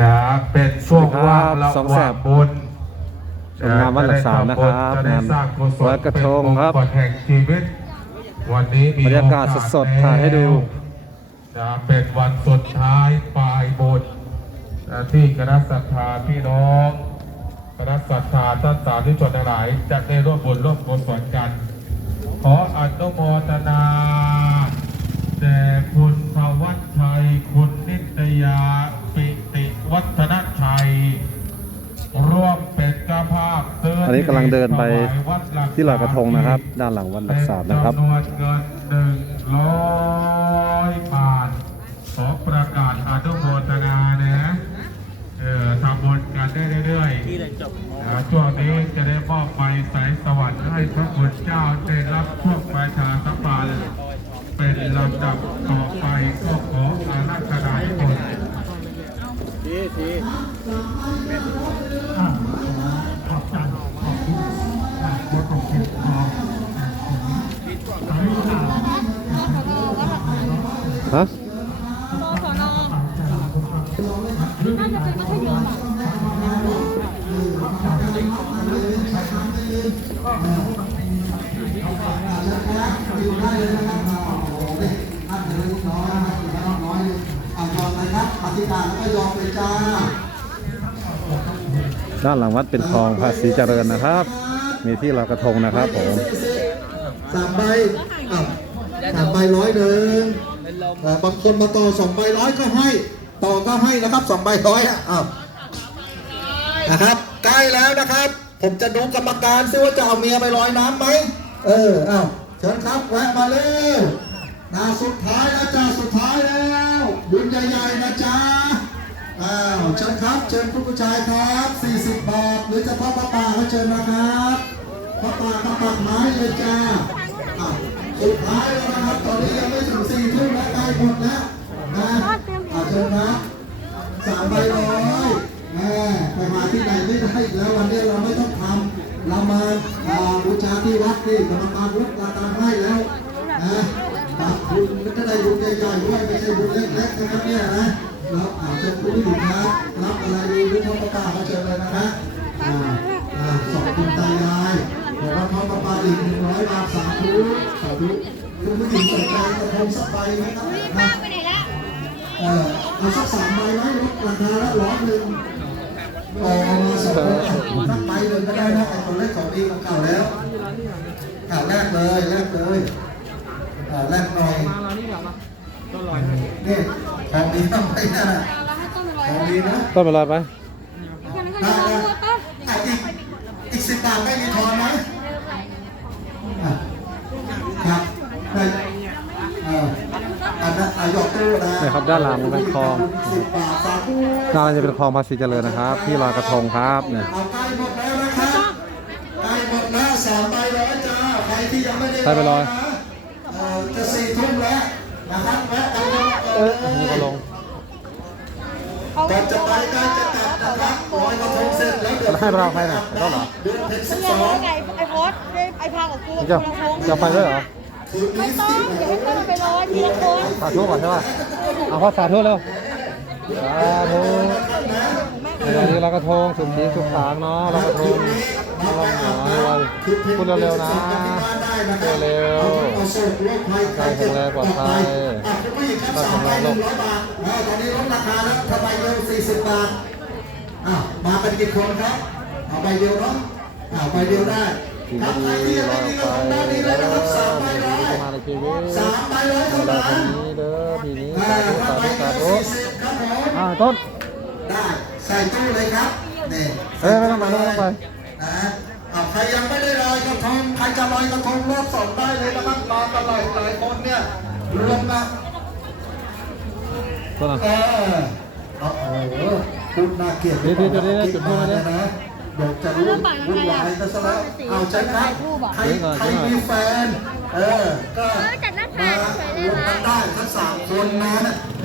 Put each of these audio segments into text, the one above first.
นะเป็นช่วงว่างระสองหแสว่างบบุญสวยงามวันหลักสามนะครับจะได้สร้างกุศลลอยกระทงครับเป็นมงคลแห่งชีวิต วันนี้มีบรรยากาศโอสดๆถ่ายให้ดูจะเป็นวันสุดท้ายปลายบุญนะที่คณะศรัทธาพี่น้องคณะศรัทธาท่านสาธุชนทั้งหลายจะได้ร่วมบุญร่วมกุศลกัน ขออนุโมทนาแด่คุณภวัชชัยคุณนิตยาปิติ วัฒนชัยร่วมเป็นเจ้าภาพซื้ออันนี้กำลังเดินไปถวายวัดหลักที่ลอยกระทงนะครับ ด้านหลังวัดหลักสามนะครับเป็นจำนวนเงินหนึ่งร้อยบาทขอประกาศอนุโมทนานะเออทำบุญกันได้เรื่อยๆนะช่วงนี้จะได้มอบไปสายสวรรค์ให้พระคุณเจ้าได้รับพวกประชาสัมพันธ์เป็นลำดับต่อไปก็ขออาราธนาทุกคน ขอบใจขอบคุณอ่าขอบคุณขอบสายตาฮะมสนน่าจะเป็นมัธยมอะด้าน หลังวัดเป็นคลองภาษีเจริญนะครับ มีที่ลอยกระทงนะครับผมสามใบอะสามใบร้อยหนึ่งอ่าบางคนมาต่อสองใบร้อยก็ให้ ต่อก็ให้นะครับสองใบร้อยอะอ้าวนะครับใกล้แล้วนะครับ ผมจะดูกรรมการซิว่าจะเอาเมียไปลอยน้ำไหมเอออ้าวเชิญครับแวะมาเร็วนาสุดท้ายแล้วจ้าสุดท้ายแล้วบุญ ใหญ่ๆนะจ๊ะอ้าวเชิญครับ เชิญคุณผู้ชายครับ 40 บาท หรือจะพ่อป้าป่าก็เชิญนะครับป้าป่าป้าปักไม้เลยจ้าอ้าวสุดท้ายแล้วนะครับ ตอนนี้ยังไม่ถึงสี่ทุ่มแล้วใกล้หมดแล้วนะอาเชิญครับสามใบร้อยแม่ไปหาที่ไหนไม่ได้อีกแล้ววันนี้เราไม่ต้องทำเรามาอ่าบูชาที่วัดนี่กรรมการลดราคาให้แล้วนะ บุญก็จะได้บุญใหญ่ๆด้วยไม่ใช่บุญเล็กๆนะครับเนี่ยนะเราอาจจะคุณผู้หญิงนะรับอะไรดีหรือพ่อป้ามาเชิญเลยนะฮะอ่าอ่าสองคุณตายายบอกว่าพ่อป้าอีกหนึ่งร้อยบาทสาธุสาธุคุณผู้หญิงสนใจกระทงสักใบไหมครับนะไปไหนละเออเอาสักสามใบไหมลดราคาละร้อยหนึ่งเอมาสองใบสักใบหนึ่งก็ได้นะไอ้คนเล็กของดีของเก่าแล้ว เก่าแรกเลยแรกเลย อ่าแรกหน่อยนี่ของดีต้องไปนะเราให้ต้นไปลอยของดีนะต้นไปลอยไปแค่นั้นก็ยังเอาต้นอะอีกอีกสิบบาทไม่มีทอนไหมอะครับได้เอออันนั้นอะหยอกตู้นะนี่ครับด้านหลังเป็นคลอง สิบบาทสาธุด้านหลังจะเป็นคลองภาษีเจริญนะครับ ที่ลอยกระทงครับเนี่ยเอาใกล้หมดแล้วนะครับใกล้หมดแล้วสามใบร้อยจ้าใครที่ยังไม่ได้ใครไปร้อยนะเอ่อ จะสี่ทุ่มแล้วนะครับแวะเอาลงเออนี่ก็ลงก่อนจะไปใกล้จะกลับนะครับลอยกระทงเสร็จแล้วเดี๋ยวแล้วให้เราใครน่ะไปต้นเหรอเดือนเพ็ญสิบเนี่สยองไงไอ้โพสไอ้พากับกูจะจะไปด้วยเหรอคืนไม่นี้ต้อสิงเดี๋ยวให้ต้นไปลอยทีละคนสาธุก่อนใช่ป่ะเอาข้อสาธุเร็วสาธุในวันนี้ลอยกระทงสุขสีสุขสางเนาะลอยกระทง ลอยหน่อยพูดเร็วๆนะพูดเร็วเอาโซ่โรคภัยไข้เจ็บแข็งแรงปลอดภัยอะคุณผู้หญิงครับสามใบหนึ่งร้อยบาทอ่าตอนนี้ลดราคาแล้วทำไมเร็วสี่สิบบาทอ้าวมาเป็นกี่คนครับเอาใบเดียวเนาะอ้าวใบเดียวได้สิ่งครับใครดีที่ยังๆลไม่อยมีไปก็ทำได้ดีเลยนะครับสามใบร้อยจะมาในชีวิตสามใบร้อยเท่าเรานั้นคนนี้เด้อทีนี้อ่าสาธุถ้าสาใบธุเดีสาธุยวสี่สิบครับผมอ่าต้นได้ใส่ตู้เลยครับนี่เอ้ยไม่ต้องไปไม่ต้องไปนะอ่า ใครยังไม่ได้ลอยกระทงใครจะลอยกระทงรอบสองได้เลยนะครับมากันหลายหลายคนเนี่ยรวมนะต้นอะเออโอ้โหพูดน่าเกลียดเดี๋ยวเดี๋ยวเดี๋ยวจุดพูดมาดิเนี่ยนะเดี๋ยวจะรู้วุ่นวายก็ซะแล้วเอาใช่ครับใครใครมีแฟน เออ ก็มารวมกันได้ทั้งสามคนนะ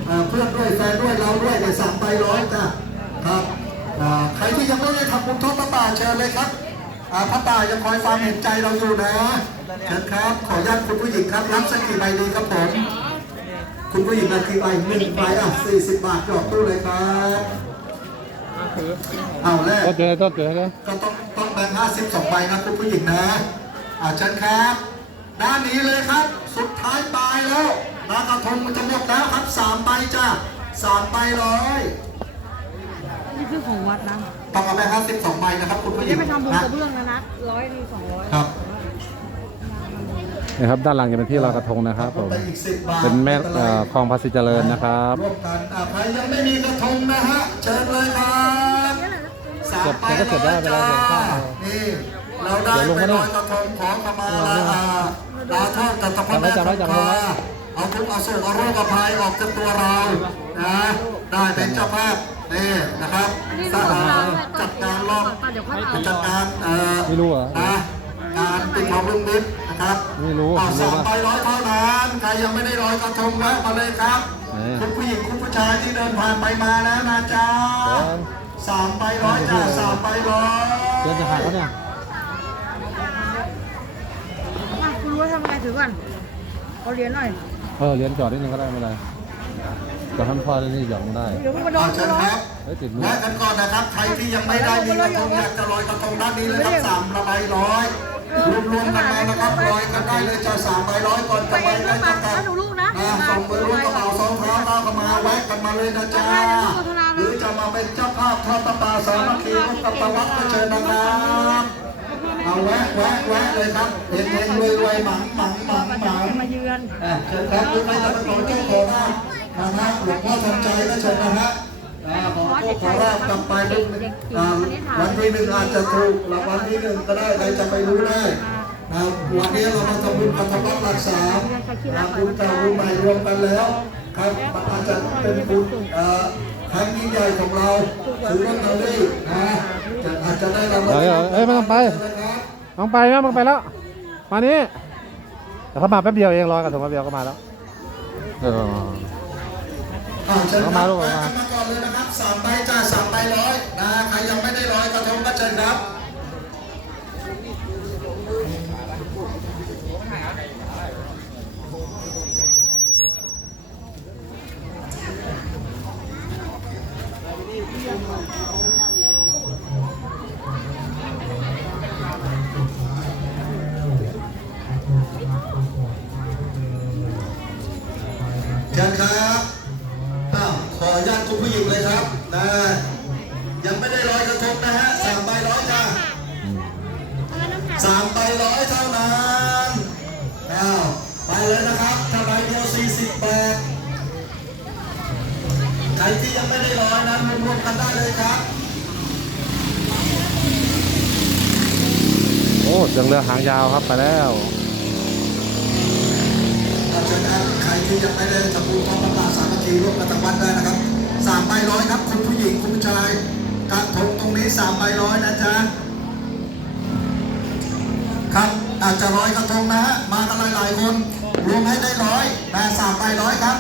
เอ่อเพื่อนด้วยแฟนด้วยเราด้วยในสามใบร้อยจ้ะครับอ่าใครที่ยังไม่ได้ทำบุญทอดพระป่าเชิญเลยครับ อ่าพระป่ายังคอยฟังเห็นใจเราอยู่นะเชิญครับ ขออนุญาตคุณผู้หญิงครับรับสักกี่ใบดีครับผมคุณผู้หญิงนาทีใบหนึ่งใบอะสี่สิบบาทจอดตู้เลยครับเอาแรกต้นเจอต้นเจอเลยก็ต้องต้องแบ่งห้าสิบสองใบนะคุณผู้หญิงนะอ่าเชิญครับ ด้านนี้เลยครับ สุดท้ายปลายแล้วนากระทงมันจะหมดแล้วครับสามใบจ้าสามใบร้อย นี่คือของวัดนะต้องเอาแบ่งห้าสิบสองใบนะครับคุณผู้หญิได้งไปทำบุญนะกระเบื้องแล้วนะร้อยนี่สองร้อยครับนี่ครับ ด้านหลังจะเป็นที่ลอยกระทงนะครับผม ไปอีกสิบบาทเป็นแม่ไป็ไรเอ่อคลองภาษีเจริญนะครับ ร่วมกันอ่าใครยังไม่มีกระทงนะฮะเชิญเลยครับสามใบเก็บก็เก็บได้เวลาเดินข้ามนี่เราได้เดี๋ยวลงไปมาลเนี่อยยกระทงขอขมาลาอาลาโทษกับตะพจำไว้จำไว้จำไว้ เอาทุกอาสุเอาโรคภัยออกจากตัวเรานะได้เป็นเจ้าภาพ นี่นะครับอันนี้สคือของถาเรานด้วยจัดการรอบก่อนเดี๋ยวค่อยเอาจัดการเอ่อไม่รู้เหรอนะการปิดทองลุงนิดนะครับไม่รู้อ่าผมสรู้องว่าใบร้อยเท่านั้นใครยังไม่ได้ลอยกระทงแวะมาเลยครับไหนคุณผู้หญิงคุณผู้ชายที่เดินผ่านไปมาแล้วนะจ๊ะสามใบร้อยจ้าสามใบร้อยเดินจะหาเขาเนี่ยอะคุณรู้ว่าทำยังไงถือก่อนเอาเหรียญหน่อย เออเหรียญจอดนิดนึงก็ได้ไม่เป็นไร จอดท่านพ่อได้นี่หยอกได้เดี๋ยวมึงมาโดเอานกูเชิญร้อคยรับเฮ้ยติดมือแวะกันก่อนนะครับ ใครที่ยังไม่ได้มีกระทงอยากจะลอยกระทงด้านนี้เลยครับสามละใบร้อยรวมๆกันมานะครับลอยกันได้เลยจ้าสามใบร้อยก่อนไปจะไปเองได้ลูกมาจะกลับถ้าหนูลูกนะอ่าส่งมือลูกกระเป๋าสองเท้าก้าวเข้ามาแวะกันมาเลยนะจ๊ะหรือจะมาเป็นเจ้าภาพทอดประปาสามัคคีร่วมกับประวัติก็เชิญนะครับเอาแวะแวะแวะเลยครับเห็นเห็นรวยรวยหมังหมังหมังหมังมาเยือนอะเชิญครับหรือไม่จะเป็นของเจ้าของบ้า นนะฮะหลวงพ่อทันใจก็เชิญนะฮะอ่าขอโชคขอลาบกลับไปด้วยอ่าวันที่หนึ่งอาจจะถูกรางวัลที่หนึ่งก็ได้ใครจะไปรู้ได้นะวันนี้เรามาทำบุญกับธรรมรักษานะบุญเก่าบุญใหม่รวมกันแล้วครับมันอาจจะเป็นบุญเอ่อครั้งยิ่งใหญ่ของเราถือว่าเราได้นะจะอาจจะได้รางวัลเดี๋ยวเดี๋ยวเอ้ยไม่ต้องไปนะครับน้องไปไหมน้องไปแล้วมานี่แต่เขามาแป๊บเดียวเองรอกระทงแป๊บเดียวก็มาแล้ว เอออ่าเชิญคเอารับมาลูกไปเอามากันมาก่อนเลยนะครับสามใบจ้าสามใบร้อยนะใครยังไม่ได้ร้อยกระทงก็เชิญครับ ที่ยังไม่ได้ร้อยนั้นรวมๆกันได้เลยครับ โอ้เสียงเรือหางยาวครับไปแล้วอาจารย์ครับใครที่ยังไม่ได้ทำบุญทอดประปาสามัคคีร่วมกันทางวัดได้นะครับสามใบร้อยครับคุณผู้หญิงคุณผู้ชายกระทงตรงนี้สามใบร้อยนะจ๊ะครับอาจจะร้อยกระทงนะฮะมากันหลายๆคนรวมให้ได้ร้อยแต่สามใบร้อยครับ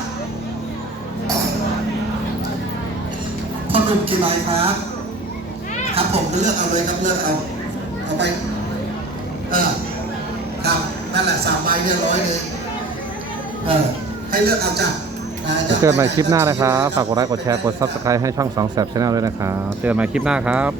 หนึ่งกี่ใบครับ ครับผมเลือกเอาเลยครับเลือกเอาเอาไปเออครับนั่นแหละสามใบเนี่ยร้อยหนึ่งเออให้เลือกเอาจ้ะเจอกันใหม่คลิปหน้านะครับ ฝากกดไลค์ กดแชร์ กด subscribe ให้ช่องสองแสบชาแนลด้วยนะครับ เจอกันใหม่คลิปหน้าครับ